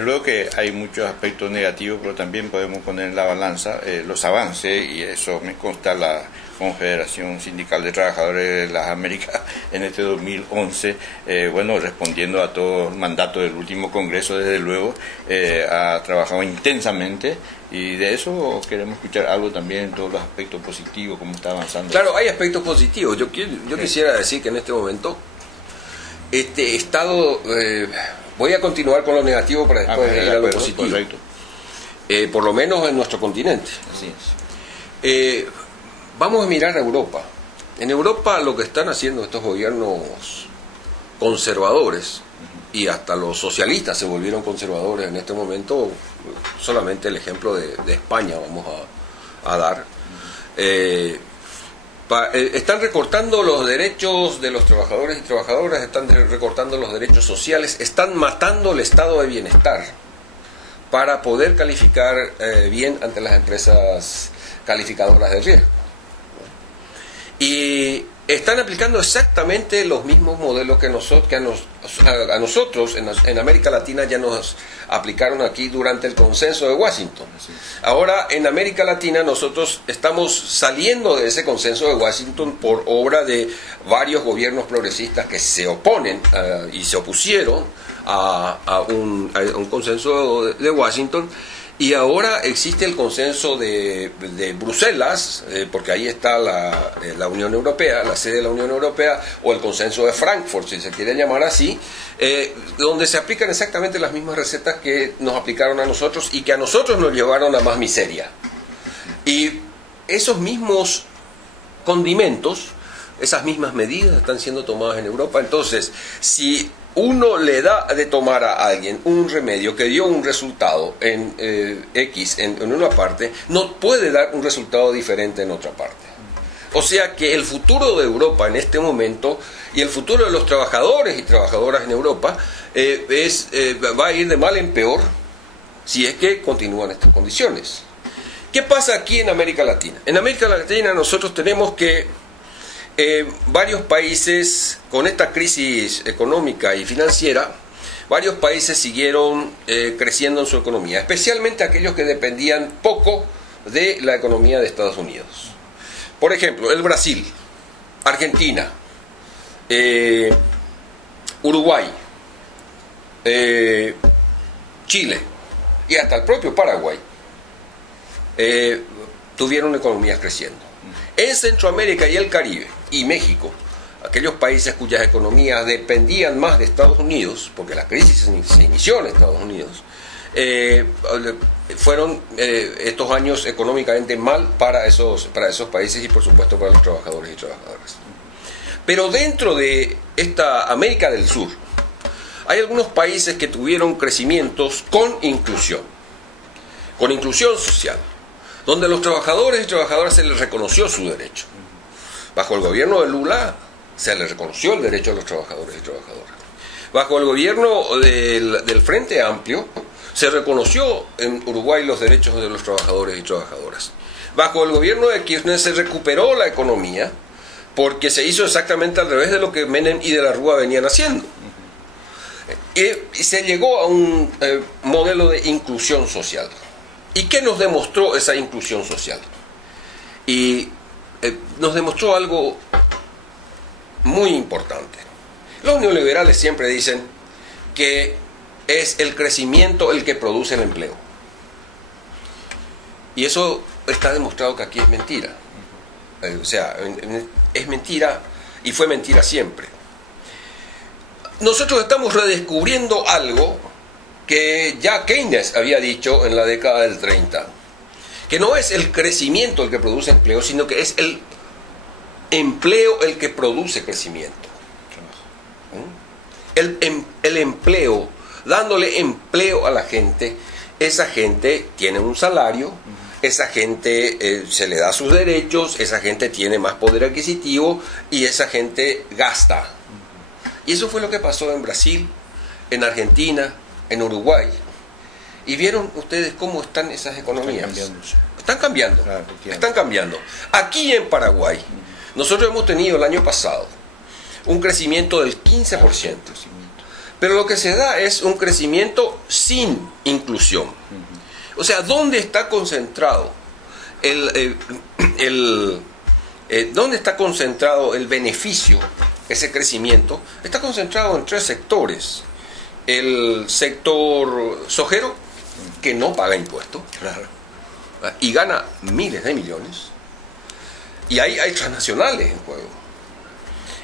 Luego que hay muchos aspectos negativos, pero también podemos poner en la balanza los avances, y eso me consta la Confederación Sindical de Trabajadores de las Américas en este 2011, bueno, respondiendo a todo el mandato del último Congreso, desde luego, ha trabajado intensamente, y de eso queremos escuchar algo también en todos los aspectos positivos, cómo está avanzando. Claro, hay aspectos positivos. Yo quisiera decir que en este momento este Estado... voy a continuar con lo negativo para después ir a lo positivo. Correcto. Por lo menos en nuestro continente. Así es. Vamos a mirar a Europa. En Europa lo que están haciendo estos gobiernos conservadores, y hasta los socialistas se volvieron conservadores en este momento, solamente el ejemplo de España vamos a dar, están recortando los derechos de los trabajadores y trabajadoras, están recortando los derechos sociales, están matando el estado de bienestar para poder calificar bien ante las empresas calificadoras de riesgo. Y están aplicando exactamente los mismos modelos que a nosotros en América Latina ya nos aplicaron aquí durante el consenso de Washington. Ahora en América Latina nosotros estamos saliendo de ese consenso de Washington por obra de varios gobiernos progresistas que se oponen y se opusieron a un consenso de Washington. Y ahora existe el consenso de Bruselas, porque ahí está la Unión Europea, la sede de la Unión Europea, o el consenso de Frankfurt, si se quiere llamar así, donde se aplican exactamente las mismas recetas que nos aplicaron a nosotros y que a nosotros nos llevaron a más miseria. Y esos mismos condimentos, esas mismas medidas están siendo tomadas en Europa. Entonces, si uno le da de tomar a alguien un remedio que dio un resultado en X en una parte, no puede dar un resultado diferente en otra parte. O sea que el futuro de Europa en este momento y el futuro de los trabajadores y trabajadoras en Europa va a ir de mal en peor si es que continúan estas condiciones. ¿Qué pasa aquí en América Latina? En América Latina nosotros tenemos que varios países, con esta crisis económica y financiera, varios países siguieron creciendo en su economía, especialmente aquellos que dependían poco de la economía de Estados Unidos. Por ejemplo, el Brasil, Argentina, Uruguay, Chile y hasta el propio Paraguay tuvieron economías creciendo. En Centroamérica y el Caribe y México, aquellos países cuyas economías dependían más de Estados Unidos, porque la crisis se inició en Estados Unidos, fueron estos años económicamente mal para esos países y por supuesto para los trabajadores y trabajadoras. Pero dentro de esta América del Sur hay algunos países que tuvieron crecimientos con inclusión social, donde a los trabajadores y trabajadoras se les reconoció su derecho. Bajo el gobierno de Lula se les reconoció el derecho a los trabajadores y trabajadoras. Bajo el gobierno del Frente Amplio se reconoció en Uruguay los derechos de los trabajadores y trabajadoras. Bajo el gobierno de Kirchner se recuperó la economía porque se hizo exactamente al revés de lo que Menem y de la Rúa venían haciendo. Y se llegó a un modelo de inclusión social. ¿Y qué nos demostró esa inclusión social? Y nos demostró algo muy importante. Los neoliberales siempre dicen que es el crecimiento el que produce el empleo. Y eso está demostrado que aquí es mentira. O sea, es mentira y fue mentira siempre. Nosotros estamos redescubriendo algo que ya Keynes había dicho en la década del 30, que no es el crecimiento el que produce empleo, sino que es el empleo el que produce crecimiento. El empleo, dándole empleo a la gente, esa gente tiene un salario, esa gente se le da sus derechos, esa gente tiene más poder adquisitivo y esa gente gasta. Y eso fue lo que pasó en Brasil, en Argentina, en Uruguay. Y vieron ustedes cómo están esas economías. Están cambiando. Claro, Están cambiando. Aquí en Paraguay, nosotros hemos tenido el año pasado un crecimiento del 15%. Pero lo que se da es un crecimiento sin inclusión. O sea, ¿dónde está concentrado dónde está concentrado el beneficio, ese crecimiento? Está concentrado en 3 sectores. El sector sojero, que no paga impuestos, Claro. y gana miles de millones. Y ahí hay transnacionales en juego.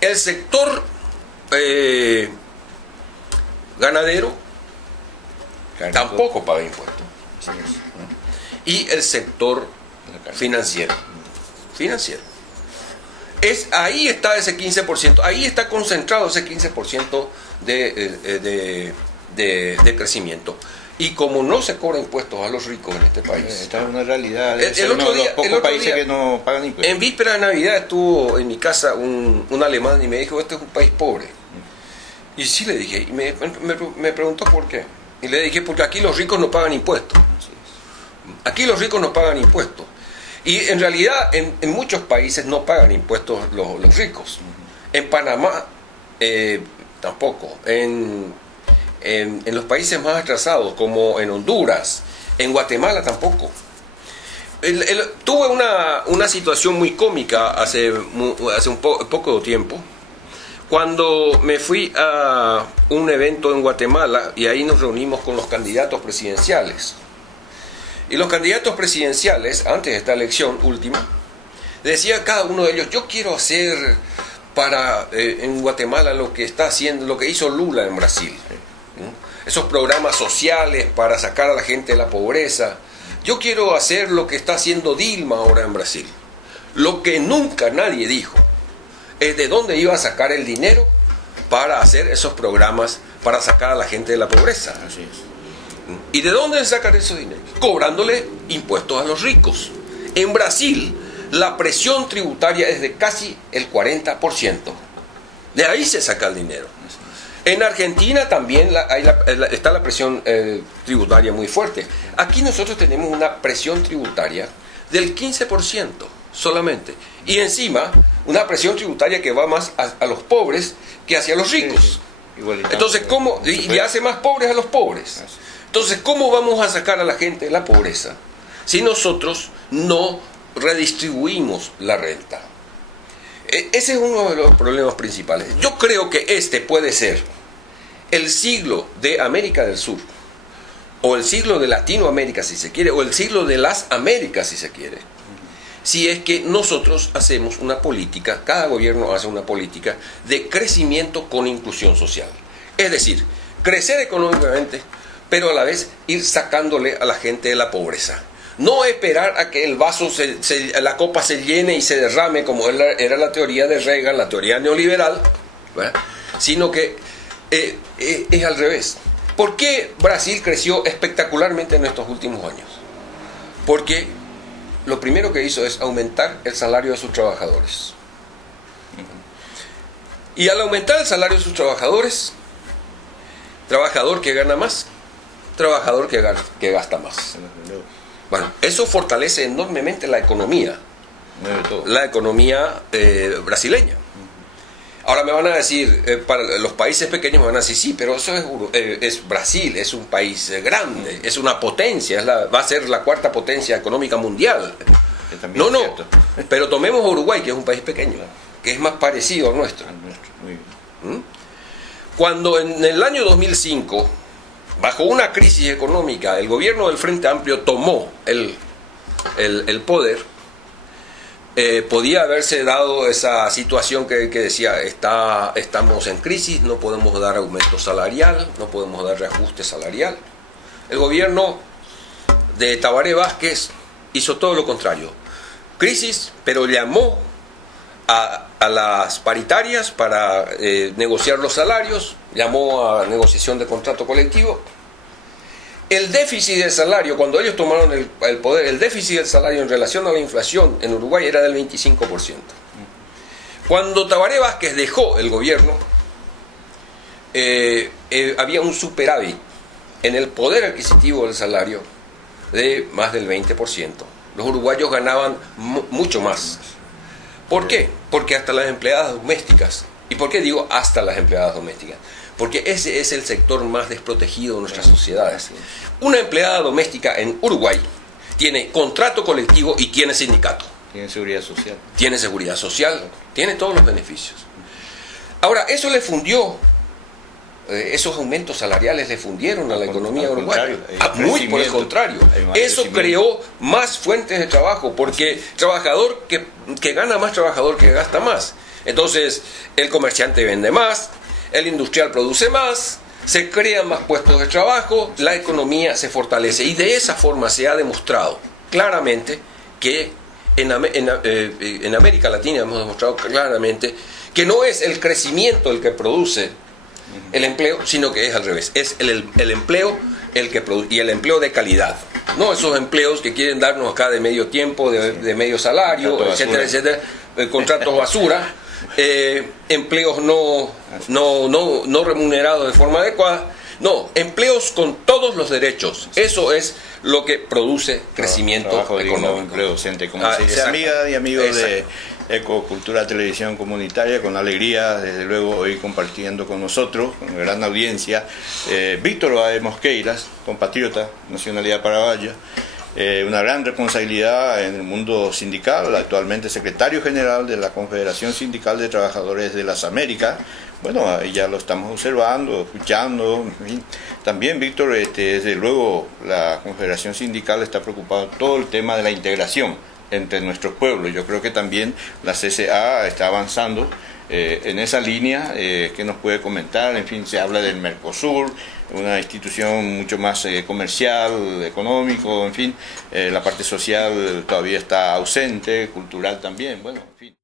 El sector ganadero tampoco paga impuestos. Así es. Y el sector financiero. Ahí está ese 15%, ahí está concentrado ese 15% de crecimiento. Y como no se cobra impuestos a los ricos en este país. Esta es una realidad. El otro día, los pocos países que no pagan impuestos. En víspera de Navidad estuvo en mi casa un alemán y me dijo, este es un país pobre. Y sí le dije, y me preguntó por qué. Y le dije, porque aquí los ricos no pagan impuestos. Aquí los ricos no pagan impuestos. Y en realidad en muchos países no pagan impuestos los ricos. En Panamá tampoco. En los países más atrasados, como en Honduras, en Guatemala tampoco. Tuve una situación muy cómica hace un poco de tiempo, cuando me fui a un evento en Guatemala y ahí nos reunimos con los candidatos presidenciales. Y los candidatos presidenciales, antes de esta elección última, decía cada uno de ellos, yo quiero hacer en Guatemala lo que está haciendo, lo que hizo Lula en Brasil. Esos programas sociales para sacar a la gente de la pobreza. Yo quiero hacer lo que está haciendo Dilma ahora en Brasil. Lo que nunca nadie dijo es de dónde iba a sacar el dinero para hacer esos programas para sacar a la gente de la pobreza. Así es. ¿Y de dónde sacar esos dinero? Cobrándole impuestos a los ricos. En Brasil, la presión tributaria es de casi el 40%. De ahí se saca el dinero. En Argentina también está la presión tributaria muy fuerte. Aquí nosotros tenemos una presión tributaria del 15% solamente. Y encima, una presión tributaria que va más a los pobres que hacia los ricos. Entonces, ¿cómo? Y hace más pobres a los pobres. Entonces, ¿cómo vamos a sacar a la gente de la pobreza si nosotros no redistribuimos la renta? Ese es uno de los problemas principales. Yo creo que este puede ser el siglo de América del Sur, o el siglo de Latinoamérica si se quiere, o el siglo de las Américas si se quiere, si es que nosotros hacemos una política, cada gobierno hace una política de crecimiento con inclusión social. Es decir, crecer económicamente, pero a la vez ir sacándole a la gente de la pobreza. No esperar a que el vaso, la copa se llene y se derrame, como era la teoría de Reagan, la teoría neoliberal, ¿verdad? Sino que es al revés. ¿Por qué Brasil creció espectacularmente en estos últimos años? Porque lo primero que hizo es aumentar el salario de sus trabajadores. Y al aumentar el salario de sus trabajadores, trabajador que gana más, trabajador que gasta más. Bueno, eso fortalece enormemente la economía brasileña. Ahora me van a decir, para los países pequeños me van a decir, sí, pero eso es Brasil, es un país grande, es una potencia, va a ser la 4ª potencia económica mundial. No, pero tomemos Uruguay, que es un país pequeño, que es más parecido al nuestro. Cuando en el año 2005, bajo una crisis económica, el gobierno del Frente Amplio tomó el poder, podía haberse dado esa situación que decía, estamos en crisis, no podemos dar aumento salarial, no podemos dar reajuste salarial. El gobierno de Tabaré Vázquez hizo todo lo contrario. Crisis, pero llamó a las paritarias para negociar los salarios, llamó a negociación de contrato colectivo. El déficit del salario, cuando ellos tomaron el poder, el déficit del salario en relación a la inflación en Uruguay era del 25%. Cuando Tabaré Vázquez dejó el gobierno, había un superávit en el poder adquisitivo del salario de más del 20%. Los uruguayos ganaban mucho más. ¿Por qué? Porque hasta las empleadas domésticas. ¿Y por qué digo hasta las empleadas domésticas? Porque ese es el sector más desprotegido de nuestras sociedades. Una empleada doméstica en Uruguay tiene contrato colectivo y tiene sindicato. Tiene seguridad social. Tiene seguridad social, tiene todos los beneficios. Ahora, eso le fundió, esos aumentos salariales le fundieron a la economía uruguaya. Muy por el contrario. Eso creó más fuentes de trabajo, porque trabajador que gana más, trabajador que gasta más. Entonces, el comerciante vende más, el industrial produce más, se crean más puestos de trabajo, la economía se fortalece. Y de esa forma se ha demostrado claramente que en América Latina hemos demostrado claramente que no es el crecimiento el que produce el empleo, sino que es al revés. Es el empleo el que produce, y el empleo de calidad. No esos empleos que quieren darnos acá de medio tiempo, de medio salario, etcétera, etcétera, contratos basura. Empleos no remunerados de forma adecuada. No, empleos con todos los derechos. Eso es lo que produce crecimiento trabajo económico. Digno, empleo docente, como se dice. Amigas y amigos de Ecocultura Televisión Comunitaria, con alegría, desde luego, hoy compartiendo con nosotros, con gran audiencia, Víctor Báez Mosqueiras, compatriota, nacionalidad paraguaya. Una gran responsabilidad en el mundo sindical, actualmente secretario general de la Confederación Sindical de Trabajadores de las Américas. Bueno, ahí ya lo estamos observando, escuchando. En fin. También, Víctor, desde luego la Confederación Sindical está preocupada por todo el tema de la integración entre nuestros pueblos. Yo creo que también la CCA está avanzando en esa línea. ¿Qué nos puede comentar? En fin, se habla del Mercosur, una institución mucho más comercial, económico, en fin, la parte social todavía está ausente, cultural también, bueno, en fin.